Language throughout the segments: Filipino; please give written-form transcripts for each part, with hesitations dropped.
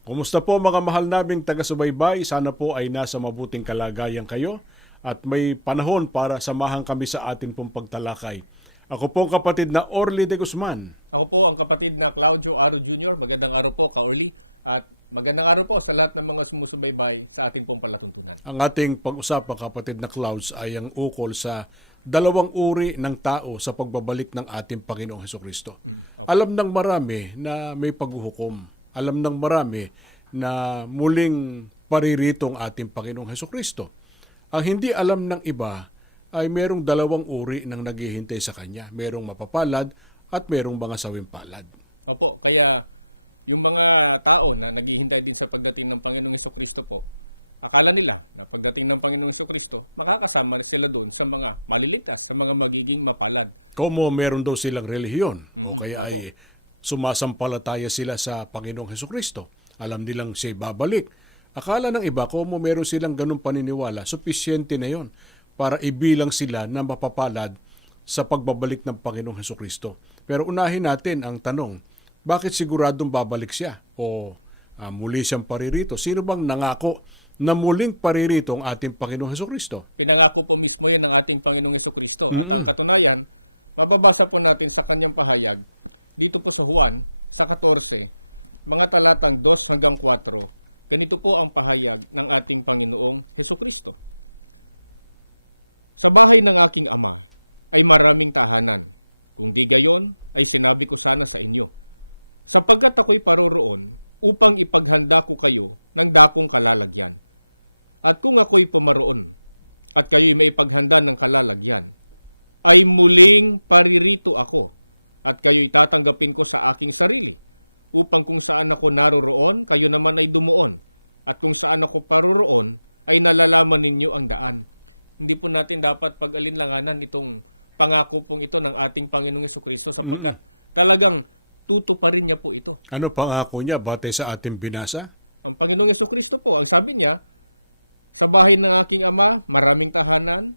Kumusta po mga mahal naming taga-subaybay? Sana po ay nasa mabuting kalagayan kayo at may panahon para samahan kami sa atin pong pagtalakay. Ako po ang kapatid na Orly de Guzman. Ako po ang kapatid na Claudio Aro Jr. Magandang araw po, Ka-Orly. At magandang araw po sa lahat ng mga sumusubaybay sa ating pong palatuntunan. Ang ating pag-usapan kapatid na Clouds ay ang ukol sa dalawang uri ng tao sa pagbabalik ng ating Panginoong Hesukristo. Alam ng marami na may paghuhukom. Alam ng marami na muling paririto ang ating Panginoong Hesukristo. Ang hindi alam ng iba ay merong dalawang uri ng naghihintay sa Kanya. Merong mapapalad at merong mga sawimpalad. Opo, kaya yung mga tao na naghihintay din sa pagdating ng Panginoong Hesukristo po, akala nila na pagdating ng Panginoong Hesukristo, makakasama sila doon sa mga maliligtas, sa mga magiging mapalad. Como meron daw silang relihiyon o kaya opo. ay sumasampalataya sila sa Panginoong Hesukristo. Alam nilang siya'y babalik. Akala ng iba, como meron silang ganung paniniwala, sufisyente na yon para ibilang sila na mapapalad sa pagbabalik ng Panginoong Hesukristo. Pero unahin natin ang tanong, bakit siguradong babalik siya? O muli siyang paririto? Sino bang nangako na muling paririto ang ating Panginoong Hesukristo? Pinangako po mismo yan ng ating Panginoong Hesukristo. At ang katunayan, mababasa po natin sa kanyang pahayag, dito po sa Juan, sa 14, mga talatang 2 hanggang 4, ganito po ang pahayag ng ating Panginoong Hesukristo. Sa bahay ng aking ama ay maraming tahanan. Kung di gayon, ay sinabi ko sana sa inyo. Sapagkat ako'y paroroon upang ipaghanda ko kayo ng dakong kalalagyan. At kung ako'y pumaroon at kayo'y maipaghanda ng kalalagyan, ay muling paririto ako at kayo'y tatanggapin ko sa aking sarili, upang kung saan ako naroroon, kayo naman ay dumuon, at kung saan ako paroroon, ay nalalaman ninyo ang daan. Hindi po natin dapat pag-alinlanganan itong pangako pong ito ng ating Panginoong Hesukristo sapagkat talagang tutuparin niya po ito. Ano pangako niya batay sa ating binasa? Ang Panginoong Hesukristo po, ang sabi niya, sa bahay ng aking ama, maraming tahanan.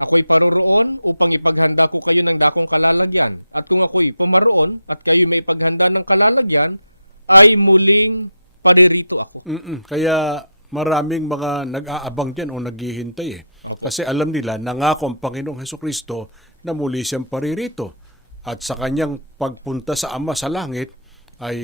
Ako'y paroroon upang ipaghanda ko kayo ng dakong kalalagyan. At kung ako'y pumaroon at kayo may ipaghanda ng kalalagyan, ay muling paririto ako. Kaya maraming mga nag-aabang dyan o naghihintay eh. Opo. Kasi alam nila, nangako ang Panginoong Hesukristo na muli siyang paririto. At sa kanyang pagpunta sa Ama sa langit, ay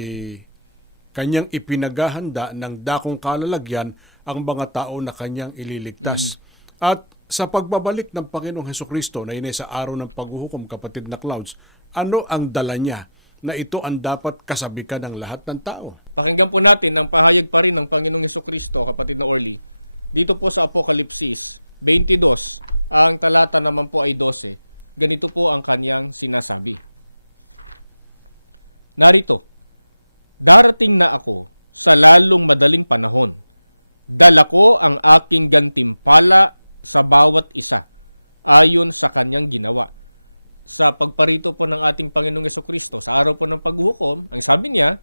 kanyang ipinaghahanda ng dakong kalalagyan ang mga tao na kanyang ililigtas. At sa pagbabalik ng Panginoong Hesukristo na inay sa araw ng paghuhukom, kapatid na Clouds, ano ang dala niya na ito ang dapat kasabikan ng lahat ng tao? Pakinggan po natin ang pahayag pa rin ng Panginoong Hesukristo, kapatid na Orly. Dito po sa Apokalipsis 22, ang talata naman po ay 12. Ganito po ang kanyang sinasabi. Narito, darating na ako sa lalong madaling panahon. Dala ko ang aking gantimpala sa bawat isa, ayon sa kanyang ginawa. Sa pagparito po ng ating Panginoong Hesukristo, sa araw po ng paghuhukom, ang sabi niya,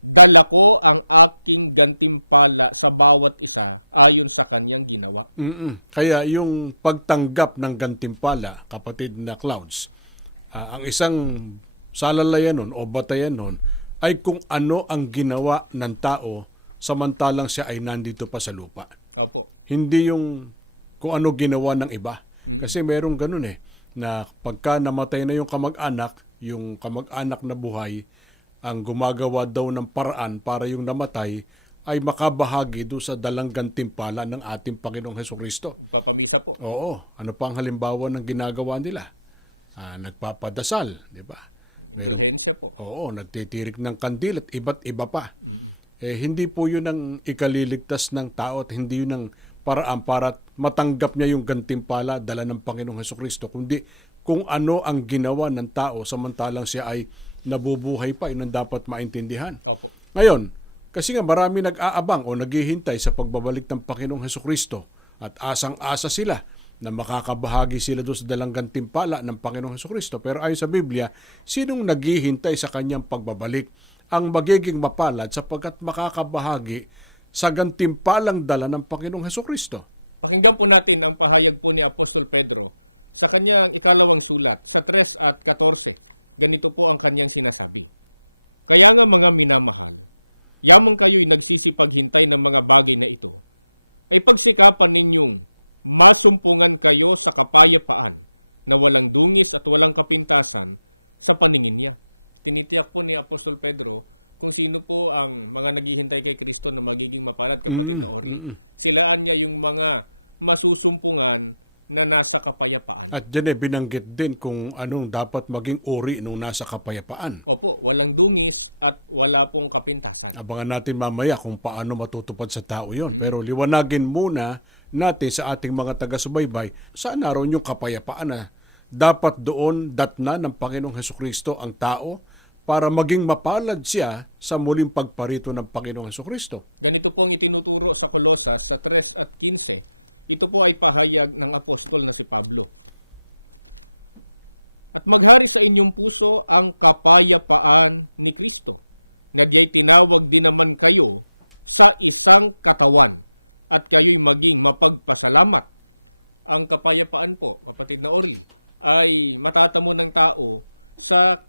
dala ko ang aking gantimpala sa bawat isa, ayon sa kanyang ginawa. Kaya yung pagtanggap ng gantimpala, kapatid na Clouds, ang isang salalayan nun o batayan nun ay kung ano ang ginawa ng tao samantalang siya ay nandito pa sa lupa. Opo. Hindi yung kung ano ginawa ng iba. Kasi merong ganun eh, na pagka namatay na yung kamag-anak na buhay, ang gumagawa daw ng paraan para yung namatay ay makabahagi doon sa dalang gantimpala ng ating Panginoong Hesukristo. Papamisa po. Oo. Ano pa ang halimbawa ng ginagawa nila? Nagpapadasal, di ba? Indulhensya po. Oo, nagtitirik ng kandil at iba't iba pa. Hindi po yun ang ikaliligtas ng tao at hindi yun ang paraan para matanggap niya yung gantimpala dala ng Panginoong Hesukristo, kundi kung ano ang ginawa ng tao samantalang siya ay nabubuhay pa, yun ang dapat maintindihan. Opo. Ngayon, kasi nga marami nag-aabang o naghihintay sa pagbabalik ng Panginoong Hesukristo at asang-asa sila na makakabahagi sila doon sa dalang gantimpala ng Panginoong Hesukristo. Pero ayon sa Biblia, sinong naghihintay sa kanyang pagbabalik ang magiging mapalad sapagkat makakabahagi sa gantimpalang dala ng Panginoong Hesukristo? Pakinggan po natin ang pahayag po ni Apostol Pedro sa kanyang ikalawang sulat sa 3 at 14. Ganito po ang kanyang sinasabi. Kaya nga mga minamahal, yamang kayo'y nagsisipaghintay ng mga bagay na ito, ay pagsikapan ninyong masumpungan kayo sa kapayapaan na walang dungis at walang kapintasan sa paningin niya. Tinitiyak po ni Apostol Pedro kung sino po ang mga naghihintay kay Kristo na magiging mapalad, kapatid na Orly. Silaan niya yung mga masusumpungan na nasa kapayapaan. At dyan binanggit din kung anong dapat maging uri nung nasa kapayapaan. Opo, walang dungis at wala pong kapintasan. Abangan natin mamaya kung paano matutupad sa tao yon. Pero liwanagin muna natin sa ating mga taga-subaybay, saan naroon yung kapayapaan na dapat doon datna ng Panginoong Hesukristo ang tao para maging mapalad siya sa muling pagparito ng Panginoong Hesukristo. Ganito po ang itinuturo sa Kolosas sa 3 at 15. Ito po ay pahayag ng apostol na si Pablo. At maghari sa inyong puso ang kapayapaan ni Kristo, na diya'y tinawag din naman kayo sa isang katawan, at kayo'y maging mapagpasalamat. Ang kapayapaan po, kapatid na Orly, ay matatamo ng tao sa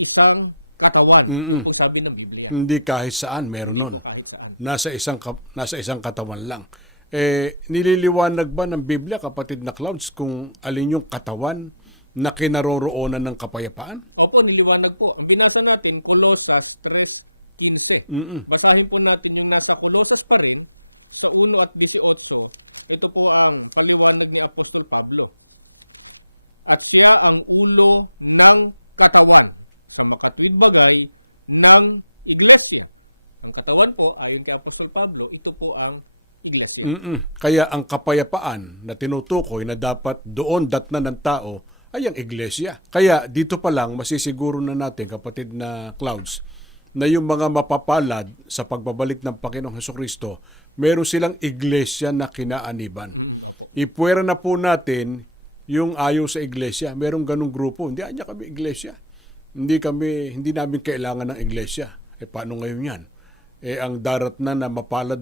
isang katawan. Yung pong sabi ng Biblia. Hindi kahit saan meron Hindi nun. po kahit saan. Nasa isang katawan lang. Nililiwanag ba ng Biblia, kapatid na Clouds, kung alin yung katawan na kinaroroonan ng kapayapaan? Opo, niliwanag po. Ang binasa natin, Kolosas 3:15. Basahin po natin yung nasa Kolosas pa rin, sa 1 at 18. Ito po ang paliwanag ni Apostol Pablo. At siya ang ulo ng katawan sa makatwid bagay ng iglesia. Ang katawan po, ayon kay Apostol Pablo, ito po ang iglesia. Kaya ang kapayapaan na tinutukoy na dapat doon datna ng tao ay ang iglesia. Kaya dito pa lang masisiguro na natin, kapatid na Clouds, na yung mga mapapalad sa pagbabalik ng Panginoong Hesukristo, meron silang iglesia na kinaaniban. Opo. Ipuwera na po natin yung ayaw sa iglesia. Merong ganung grupo. Hindi anya kami iglesia. Hindi namin kailangan ng iglesia. Paano ngayon yan? Ang darat na mapalad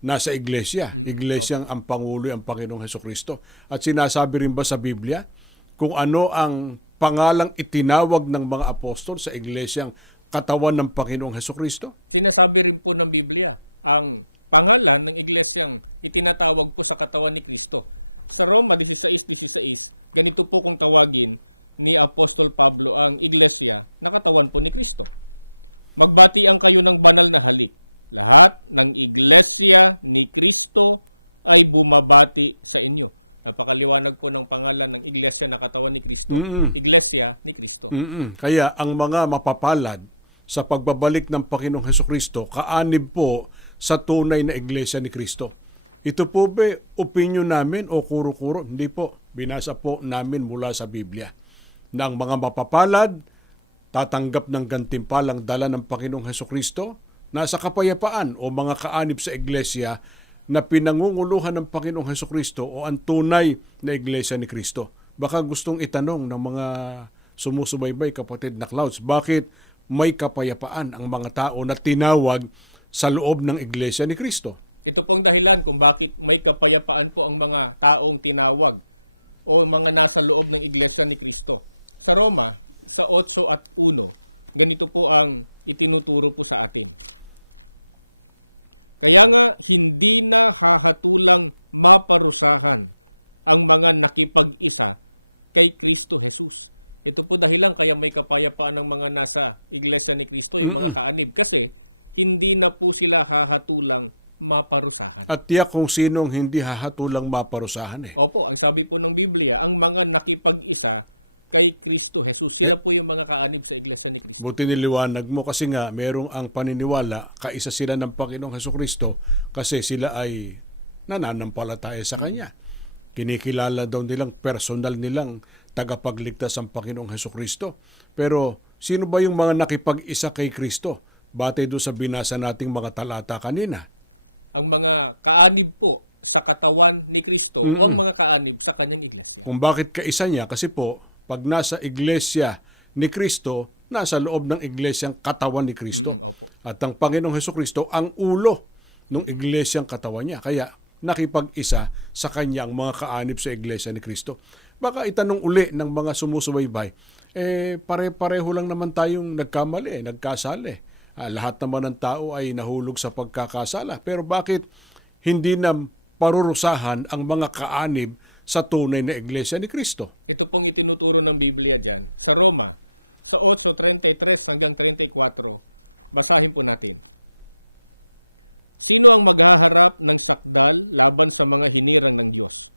nasa iglesia. Iglesyang ang Pangulo ang Panginoong Hesukristo. At sinasabi rin ba sa Biblia kung ano ang pangalang itinawag ng mga apostol sa iglesyang katawan ng Panginoong Hesukristo? Sinasabi rin po ng Biblia, ang pangalan ng iglesyang itinatawag po sa katawan ni Kristo. Sa Roma 16:16, ganito po kung tawagin ni Apostol Pablo ang iglesia na katawan po ni Kristo. Magbatian kayo ng banal na halik. Lahat ng iglesia ni Kristo ay bumabati sa inyo. Napakaliwanag po ng pangalan ng iglesia na katawan ni Kristo. Iglesia ni Kristo. Kaya ang mga mapapalad sa pagbabalik ng Panginoong Hesukristo, kaanib po sa tunay na iglesia ni Kristo. Ito po ba opinion namin o kuro-kuro? Hindi po. Binasa po namin mula sa Biblia na ang mga mapapalad tatanggap ng gantimpalang dala ng Panginoong Hesukristo nasa kapayapaan o mga kaanib sa iglesia na pinangunguluhan ng Panginoong Hesukristo o ang tunay na iglesia ni Kristo. Baka gustong itanong ng mga sumusubaybay, kapatid na Clouds, bakit may kapayapaan ang mga tao na tinawag sa loob ng iglesia ni Kristo? Ito pong dahilan kung bakit may kapayapaan po ang mga taong tinawag o mga nasa loob ng iglesia ni Kristo. Sa Roma, sa 8 at 1, ganito po ang itinuturo po sa atin. Kaya nga, hindi na hahatulang maparusahan ang mga nakipag-isa kay Kristo Jesus. Ito po dahilan kaya may kapayapaan ng mga nasa iglesia ni Kristo, yung mga kaanib. Kasi hindi na po sila hahatulang maparusahan. At tiyak kung sinong hindi hahatulang maparusahan. Opo, ang sabi po ng Biblia, ang mga nakipag-isa kay Kristo Jesus. Sila po yung mga kaanib sa iglesia ni Kristo. Buti niliwanag mo kasi nga merong ang paniniwala, kaisa sila ng Panginoong Hesukristo kasi sila ay nananampalataya sa Kanya. Kinikilala daw nilang personal nilang tagapagligtas ang Panginoong Hesukristo. Pero sino ba yung mga nakipag-isa kay Kristo? Batay doon sa binasa nating mga talata kanina. Ang mga kaanib po sa katawan ni Kristo o ang mga kaanib sa kanyang iglesia. Kung bakit kaisa niya, kasi po, pag nasa iglesia ni Kristo, nasa loob ng iglesyang katawan ni Kristo. Opo. At ang Panginoong Hesukristo ang ulo ng iglesyang katawan niya. Kaya nakipag-isa sa kanya ang mga kaanib sa iglesia ni Kristo. Baka itanong uli ng mga sumusubaybay, pare-pareho lang naman tayong nagkamali, nagkasali. lahat naman ng tao ay nahulog sa pagkakasala. Pero bakit hindi na parurusahan ang mga kaanib sa tunay na iglesia ni Kristo? Ito pong itinuturo ng Biblia dyan. Sa Roma, sa 8:33 hanggang 34, basahin po natin. Sino ang maghaharap ng sakdal laban sa mga hinirang ng Diyos?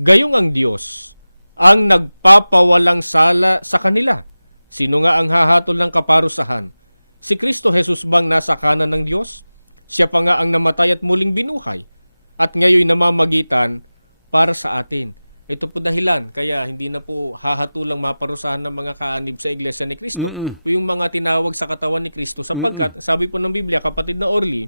Gayong ang Diyos ang nagpapawalang sala sa kanila. Sino nga ang hahatol ng kaparusahan? Si Kristo Jesus bang nasa kanan ng Diyos? Siya pa nga ang namatay at muling binuhay at ngayon namamagitan para sa atin. Ito po dahilan, kaya hindi na po hahatulang maparusahan ng mga kaanib sa Iglesia ni Kristo o yung mga tinawag sa katawan ni Kristo sapagkat, sabi po ng Biblia, kapatid na Orly,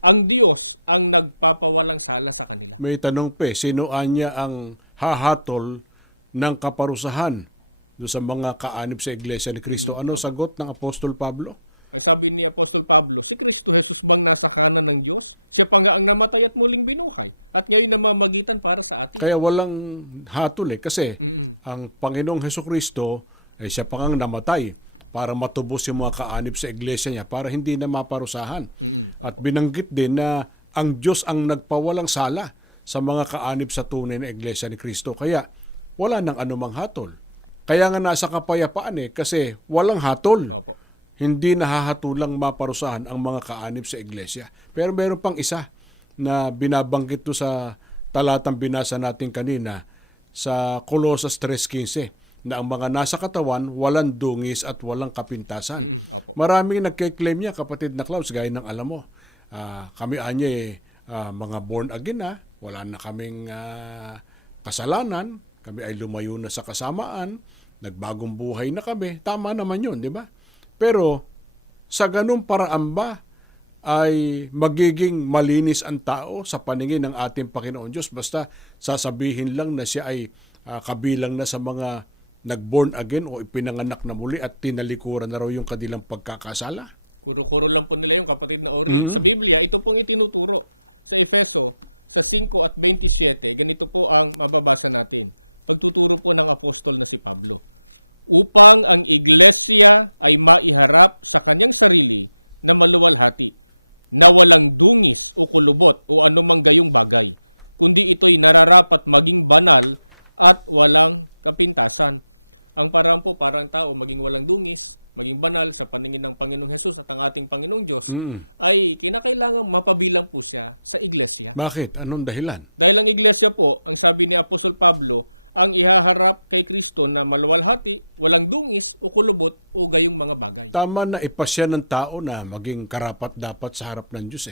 ang Diyos ang nagpapawalang sala sa kanila. May tanong pa, sino anya ang hahatol ng kaparusahan do sa mga kaanib sa iglesia ni Kristo? Ano sagot ng Apostol Pablo? Ang sabi ni Apostol Pablo, si Kristo Jesus bang nasa kanan ng Diyos? Siya pa nga ang namatay at muling binuhay at ngayon namamagitan para sa atin. Kaya walang hatol kasi ang Panginoong Hesukristo ay siya pa ngang namatay para matubos yung mga kaanib sa iglesia niya para hindi na maparusahan. At binanggit din na ang Diyos ang nagpawalang sala sa mga kaanib sa tunay na iglesia ni Kristo. Kaya wala nang anumang hatol. Kaya nga nasa kapayapaan kasi walang hatol. Opo. Hindi nahahatulang maparusahan ang mga kaanib sa iglesia. Pero meron pang isa na binabanggit to sa talatang binasa natin kanina sa Colosas 3:15 na ang mga nasa katawan walang dungis at walang kapintasan. Opo. Maraming nagke-claim niya, kapatid na Klaus, gaya ng alam mo. Kami anya mga born again na, wala na kaming kasalanan, kami ay lumayo na sa kasamaan, nagbagong buhay na kami. Tama naman yun, di ba? Pero sa ganung paraan ba ay magiging malinis ang tao sa paningin ng ating Panginoon Diyos basta sasabihin lang na siya ay kabilang na sa mga nag-born again o ipinanganak na muli at tinalikuran na raw yung kanilang pagkakasala? Kuro-kuro lang po nila yung kapatid na Orly. Sa Biblia, ito pong itinuturo. Sa Efeso, sa 5:27, ganito po ang mababasa natin. Pagtuturo po ng apostol na si Pablo. Upang ang iglesia ay maiharap sa kanyang sarili na maluwalhati, na walang dungis o kulubot o anumang gayong bagay, kundi ito'y nararapat maging banal at walang kapintasan. Ang parang po, parang tao maging walang dungis, maging banal sa paningin ng Panginoong Hesus at ang ating Panginoong Diyos, ay kinakailangan mapabilang po siya sa iglesia. Bakit? Anong dahilan? Dahil ang iglesia po, ang sabi ni Apostol Pablo, ang ihaharap kay Kristo na maluwalhati, walang dungis o kulubot o gayong mga bagay. Tama na ipasya ng tao na maging karapat-dapat sa harap ng Diyos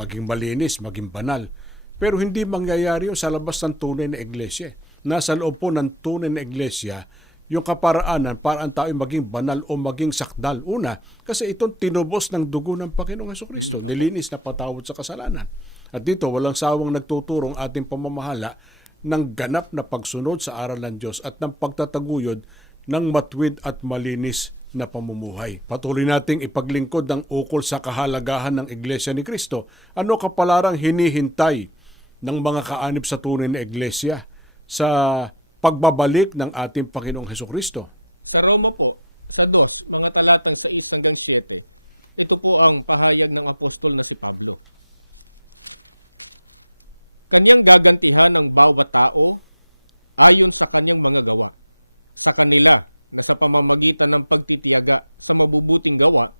maging malinis, maging banal. Pero hindi mangyayari yun sa labas ng tunay na iglesia. Nasa loob po ng tunay na iglesia, yung kaparaanan para ang tao ay maging banal o maging sakdal. Una, kasi itong tinubos ng dugo ng Panginoong Hesukristo. Nilinis na patawad sa kasalanan. At dito, walang sawang nagtuturong ating pamamahala ng ganap na pagsunod sa aral ng Diyos at ng pagtataguyod ng matuwid at malinis na pamumuhay. Patuloy nating ipaglingkod ng ukol sa kahalagahan ng Iglesia ni Kristo. Ano kapalarang hinihintay ng mga kaanib sa tunay na Iglesia sa pagbabalik ng ating Panginoong Hesukristo? Sa Roma po, sa 2, mga talatang 6 hanggang 7, ito po ang pahayag ng apostol na si Pablo. Kanyang gagantihan ang bawat tao ayon sa kanyang mga gawa. Sa kanila na sa pamamagitan ng pagtitiyaga sa mabubuting gawa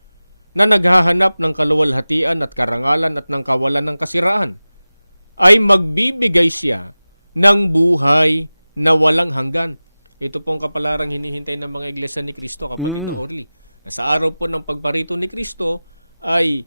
na naghahanap ng kaluwalhatian at karangalan at ng kawalan ng kasiraan, ay magbibigay siya ng buhay na walang hanggan. Ito pong kapalarang hinihintay ng mga iglesia ni Kristo, kapatid na Orly. Na sa araw po ng pagparito ni Kristo ay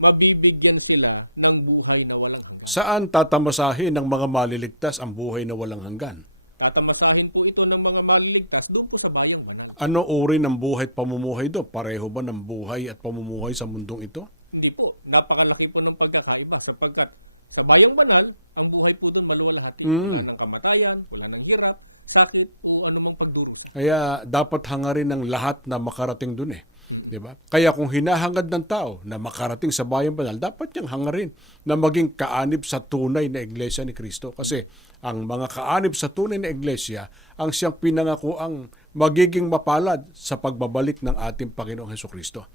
mabibigyan sila ng buhay na walang hanggan. Saan tatamasahin ng mga maliligtas ang buhay na walang hanggan? Tatamasahin po ito ng mga maliligtas doon po sa bayang banal. Ano uri ng buhay at pamumuhay do? Pareho ba ng buhay at pamumuhay sa mundong ito? Hindi po. Napakalaki po ng pagkakaiba sapagkat sa bayang banal, ang buhay po doon maluwalhati. Wala ng kamatayan, wala ng hirap, sakit o anumang pagdurusa. Kaya dapat hangarin ng lahat na makarating doon Diba? Kaya kung hinahangad ng tao na makarating sa bayang banal, dapat niyang hangarin na maging kaanib sa tunay na iglesia ni Kristo. Kasi ang mga kaanib sa tunay na iglesia, ang siyang pinangako ang magiging mapalad sa pagbabalik ng ating Panginoong Hesukristo.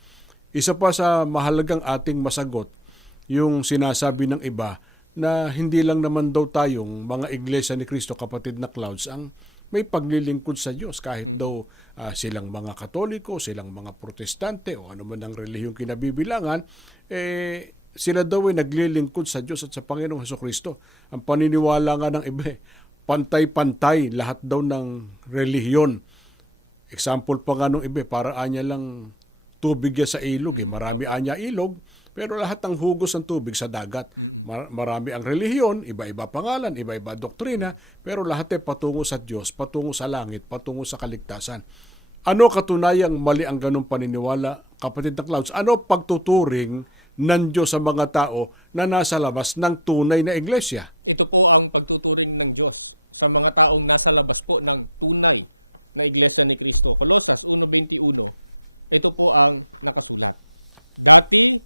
Isa pa sa mahalagang ating masagot, yung sinasabi ng iba na hindi lang naman daw tayong mga iglesia ni Cristo, kapatid na Clouds, ang may paglilingkod sa Diyos. Kahit daw silang mga Katoliko, silang mga Protestante, o ano man ang relihiyong kinabibilangan, sila daw ay naglilingkod sa Diyos at sa Panginoong Hesukristo. Ang paniniwala nga ng iba, pantay-pantay lahat daw ng relihiyon. Example pa nga nung iba, para anya lang tubig yan sa ilog. Marami anya ilog, pero lahat ng hugos ng tubig sa dagat. Marami ang relihiyon, iba-iba pangalan, iba-iba doktrina, pero lahat ay patungo sa Diyos, patungo sa langit, patungo sa kaligtasan. Ano katunayang mali ang ganong paniniwala, kapatid na Clouds? Ano pagtuturing ng Diyos sa mga tao na nasa labas ng tunay na iglesia? Ito po ang pagtuturing ng Diyos sa mga taong nasa labas po ng tunay na iglesia ni Cristo. Colosas 1:21, ito po ang nakasulat. Dati,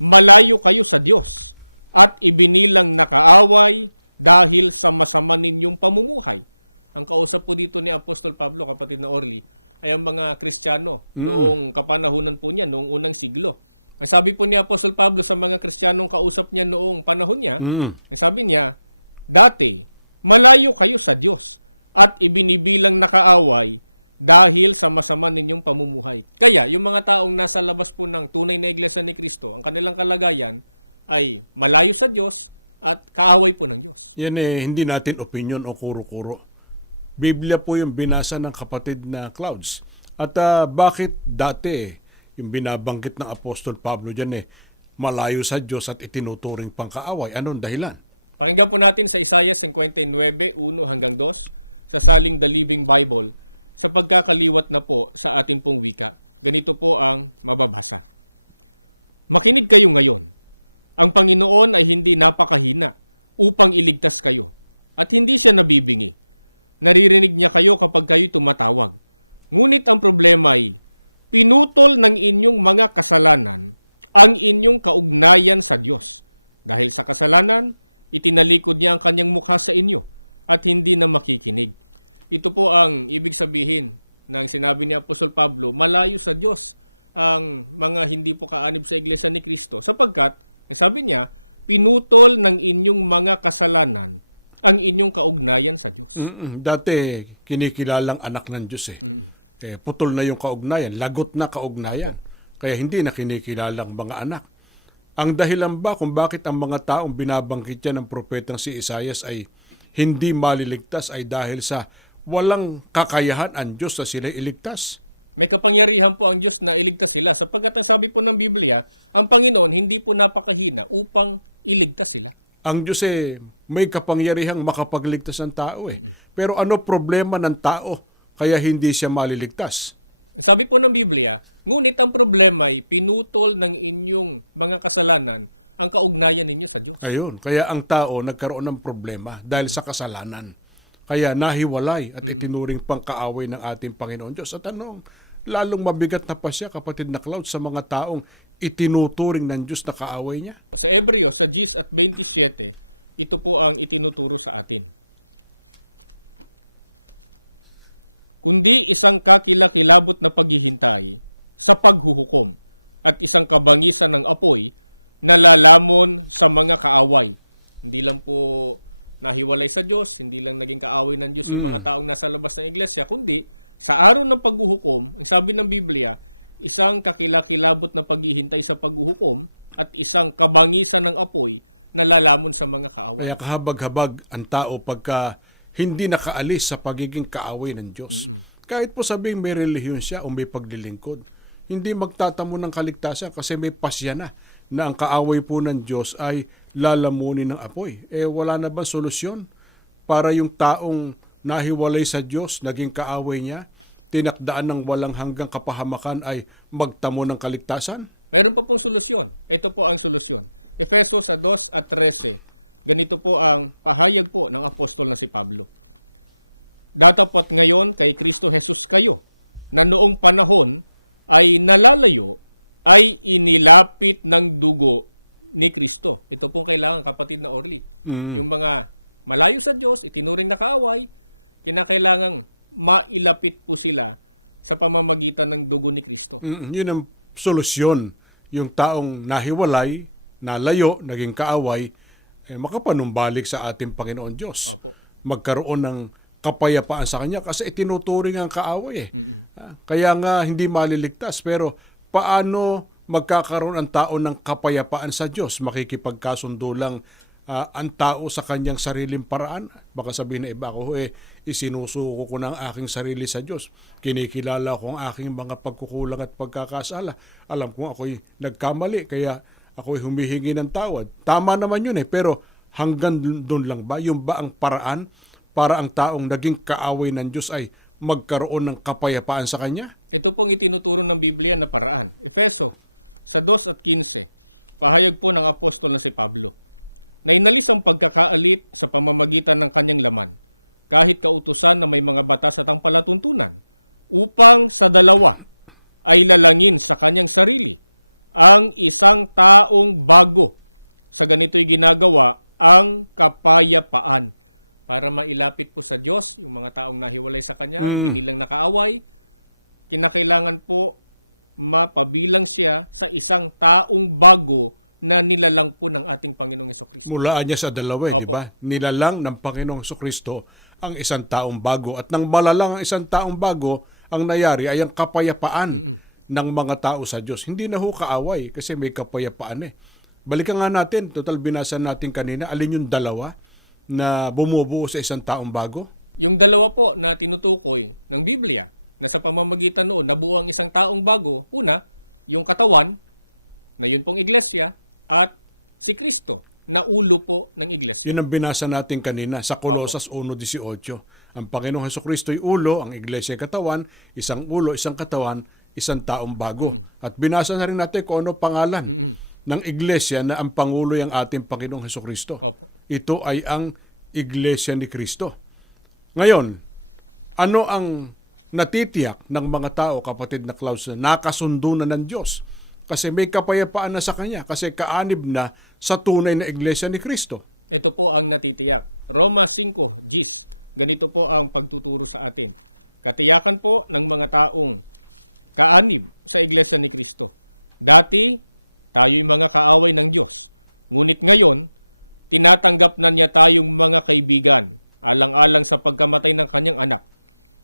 malayo kayo sa Diyos at ibinilang nakaaway dahil sa masama ninyong pamumuhay. Ang kausap po dito ni Apostol Pablo, kapatid na Orly, ay ang mga Kristiyano noong kapanahunan po niya, noong unang siglo. Ang sabi po ni Apostol Pablo sa mga Kristiyanong kausap niya noong panahon niya, ang sabi niya, dati, malayo kayo sa Diyos at ibinibilang nakaaway dahil sa masama ninyong pamumuhay. Kaya, yung mga taong nasa labas po ng tunay na iglesia ni Cristo, ang kanilang kalagayan ay malayo sa Diyos at kaaway po ng Diyos. Yan hindi natin opinion o kuro-kuro. Biblia po yung binasa ng kapatid na Clouds. At bakit dati yung binabanggit ng Apostol Pablo dyan malayo sa Diyos at itinuturing pang kaaway? Anong dahilan? Pakinggan po natin sa Isaiah 59:1-2 sa Saling The Living Bible, sa pagkakaliwat na po sa atin pong wika. Ganito po ang mababasa. Makinig kayo ngayon. Ang Panginoon ay hindi napakahina upang iligtas kayo, at hindi siya nabibingi. Naririnig niya kayo kapag kayo tumatawag. Ngunit ang problema ay, pinutol ng inyong mga kasalanan ang inyong kaugnayan sa Diyos. Dahil sa kasalanan, itinalikod niya ang kanyang mukha sa inyo at hindi na makikinig. Ito po ang ibig sabihin ng sinabi ni Apostol Pablo, malayo sa Diyos ang mga hindi po kaanib sa iglesia ni Cristo, sapagkat, sabi niya, pinutol ng inyong mga kasalanan ang inyong kaugnayan sa Diyos. Dati, kinikilalang anak ng Diyos putol na yung kaugnayan, lagot na kaugnayan. Kaya hindi na kinikilalang mga anak. Ang dahilan ba kung bakit ang mga taong binabanggit yan ng propetang si Isaias ay hindi maliligtas ay dahil sa walang kakayahan ang Diyos na sila iligtas? May kapangyarihan po ang Diyos na iligtas sila, sapagkat ang sabi po ng Biblia, ang Panginoon hindi po napakahina upang iligtas sila. Ang Diyos may kapangyarihang makapagligtas ng tao Pero ano problema ng tao kaya hindi siya maliligtas? Sabi po ng Biblia, ngunit ang problema ay pinutol ng inyong mga kasalanan ang kaugnayan ninyo sa Diyos. Ayun, kaya ang tao nagkaroon ng problema dahil sa kasalanan. Kaya nahiwalay at itinuring pang kaaway ng ating Panginoon Diyos. At lalong mabigat na pa siya, kapatid na Cloud, sa mga taong itinuturing ng Diyos na kaaway niya. Sa Hebreo, sa 10:27, ito po ang itinuturo sa atin. Kundi isang kakilakilabot na paghihintay sa paghuhukom at isang kabangisan ng apoy na lalamon sa mga kaaway. Hindi lang po nahiwalay sa Diyos, hindi lang naging kaaway ng Diyos yung mga taong nasa labas ng iglesia, kundi sa araw ng paghuhukom, ang sabi ng Biblia, isang kakilakilabot na paghihintay sa paghuhukom at isang kabangisan ng apoy na lalamon sa mga kaaway. Kaya kahabag-habag ang tao pagka hindi nakaalis sa pagiging kaaway ng Diyos. Kahit po sabing may relihiyon siya o may paglilingkod, hindi magtatamo ng kaligtasan kasi may pasya na ang kaaway po ng Diyos ay lalamunin ng apoy. Wala na ba solusyon para yung taong nahiwalay sa Diyos, naging kaaway niya, tinakdaan ng walang hanggang kapahamakan ay magtamo ng kaligtasan? Meron pa pong solusyon. Ito po ang solusyon. Efesos 2:13. Ganito po ang pahayag po ng apostol na si Pablo. Datapot ngayon kay Kristo Jesus kayo, na noong panahon ay nalalayo, ay inilapit ng dugo ni Kristo. Ito pong kailangan, kapatid na Orly. Yung mga malayo sa Diyos, itinuring na kaaway, kinakailangang mailapit po sila sa pamamagitan ng dugo ni Kristo. Yun ang solusyon. Yung taong nahiwalay, nalayo, naging kaaway, makapanumbalik sa ating Panginoon Diyos. Opo. Magkaroon ng kapayapaan sa Kanya kasi itinuturing ang kaaway. Mm-mm. Kaya nga hindi maliligtas. Pero paano magkakaroon ang tao ng kapayapaan sa Diyos? Makikipagkasundo lang ang tao sa kanyang sariling paraan. Baka sabihin na iba, ako isinusuko ko ng aking sarili sa Diyos. Kinikilala ko ang aking mga pagkukulang at pagkakasala. Alam ko ako'y nagkamali, kaya ako'y humihingi ng tawad. Tama naman yun pero hanggang doon lang ba? Yung ba ang paraan para ang taong naging kaaway ng Diyos ay magkaroon ng kapayapaan sa Kanya? Ito pong itinuturo ng Biblia na paraan. Efeso, sa 2 at 15, pahayag po ng apostol na si Pablo, na inalis ang pagkakaalit sa pamamagitan ng kanyang laman, kahit kautusan na may mga batas at ang palatuntunan, upang sa dalawa ay lalangin sa kanyang sarili ang isang taong bago. Sa ganito'y ginagawa ang kapayapaan para mailapit po sa Diyos yung mga taong nahiwalay sa Kanya, binilang na kaaway. Kinakailangan po mapabilang siya sa isang taong bago na nilalang po ng ating Panginoong Hesukristo. Mulaan niya sa dalawa, di Opo. ba? Nilalang ng Panginoong Hesukristo ang isang taong bago. At nang malalang ang isang taong bago, ang nangyari ay ang kapayapaan ng mga tao sa Diyos. Hindi na ho kaaway kasi may kapayapaan Balikan nga natin, total binasa natin kanina, alin yung dalawa na bumubuo sa isang taong bago? Yung dalawa po na tinutukoy ng Biblia na sa pamamagitan noon nabuo ang isang taong bago, una, yung katawan, na yun pong iglesia, at si Kristo, na ulo po ng iglesia. Yun ang binasa natin kanina sa Colosas 1:18. Ang Panginoong Hesukristo'y ulo, ang iglesia ay katawan, isang ulo, isang katawan, isang taong bago. At binasa na rin natin kung ano pangalan ng iglesia na ang pangulo ay ang ating Panginoong Hesukristo. Opo. Ito ay ang iglesia ni Kristo. Ngayon, ano ang natitiyak ng mga tao, kapatid na Klaus, na nakasundo na ng Diyos? Kasi may kapayapaan na sa Kanya, kasi kaanib na sa tunay na iglesia ni Kristo. Ito po ang natitiyak. Roma 5:10. Ganito po ang pagtuturo sa atin. Katiyakan po ng mga taong kaanib sa iglesia ni Kristo. Dati, tayo'y mga kaaway ng Diyos. Ngunit ngayon, tinatanggap na niya tayong mga kaibigan, alang-alang sa pagkamatay ng kanyang anak.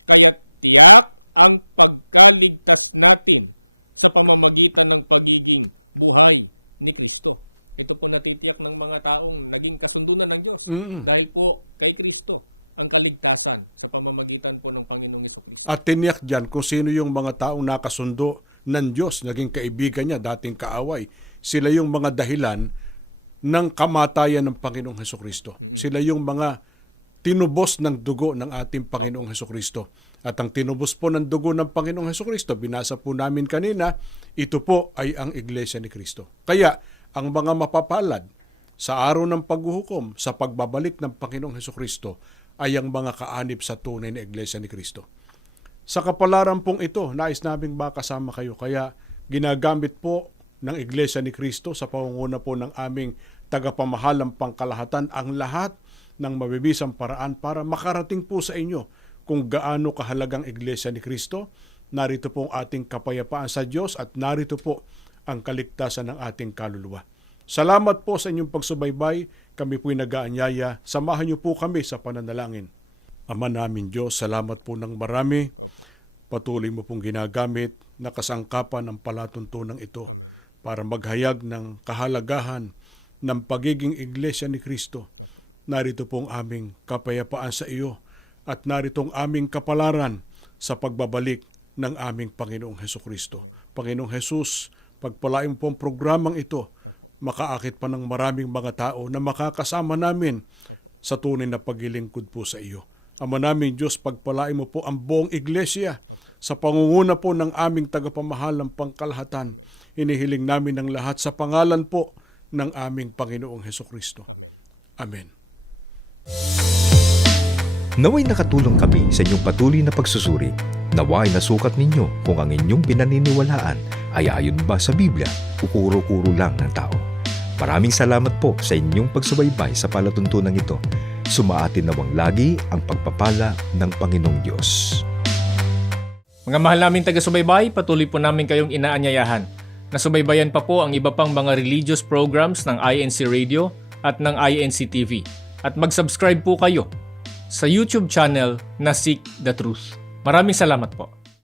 Kaya tiyak ang pagkaligtas natin sa pamamagitan ng pagiging buhay ni Kristo. Ito po natitiyak ng mga taong naging kasundunan ng Diyos. Dahil po kay Kristo ang kaligtasan sa pamamagitan po ng Panginoong Hesukristo. At tiniyak dyan kung sino yung mga taong nakasundo ng Diyos, naging kaibigan niya, dating kaaway. Sila yung mga dahilan ng kamatayan ng Panginoong Hesukristo. Sila yung mga tinubos ng dugo ng ating Panginoong Hesukristo. At ang tinubos po ng dugo ng Panginoong Hesukristo, binasa po namin kanina, ito po ay ang iglesia ni Kristo. Kaya, ang mga mapapalad sa araw ng paghuhukom, sa pagbabalik ng Panginoong Hesukristo, ay ang mga kaanib sa tunay na iglesia ni Kristo. Sa kapalaran pong ito, nais naming makasama kayo. Kaya ginagamit po ng iglesia ni Kristo sa pangunguna po ng aming tagapamahalang pangkalahatan ang lahat ng mabibisang paraan para makarating po sa inyo kung gaano kahalagang iglesia ni Kristo. Narito po ang ating kapayapaan sa Diyos at narito po ang kaligtasan ng ating kaluluwa. Salamat po sa inyong pagsubaybay. Kami po'y nag-aanyaya. Samahan niyo po kami sa pananalangin. Ama namin Diyos, salamat po ng marami. Opo. Patuloy mo pong ginagamit na kasangkapan ng palatuntunan ito. Amen. Para maghayag ng kahalagahan ng pagiging iglesia ni Kristo. Opo. Narito pong aming kapayapaan sa iyo at narito ang aming kapalaran sa pagbabalik ng aming Panginoong Hesukristo. Amen. Panginoong Jesus, pagpalain po ang programang ito, Opo. makaakit pa ng maraming mga tao na makakasama namin Opo. sa tunay na paglilingkod po sa iyo. Ama namin Diyos, pagpalain mo po ang buong iglesia Opo. sa pangunguna po ng aming tagapamahalang pangkalahatan. Amen. Hinihiling namin ang lahat sa pangalan po ng aming Panginoong Hesukristo. Amen. Amen. Naway nakatulong kami sa inyong patuloy na pagsusuri. Naway nasukat ninyo kung ang inyong pinaniniwalaan ay ayon ba sa Biblia o kuro-kuro lang ng tao. Maraming salamat po sa inyong pagsubaybay sa palatuntunan ito. Sumaatin nawang lagi ang pagpapala ng Panginoong Diyos. Mga mahal naming taga-subaybay, patuloy po namin kayong inaanyayahan Nasubaybayan pa po ang iba pang mga religious programs ng INC Radio at ng INC TV. At mag-subscribe po kayo sa YouTube channel na Seek the Truth. Maraming salamat po.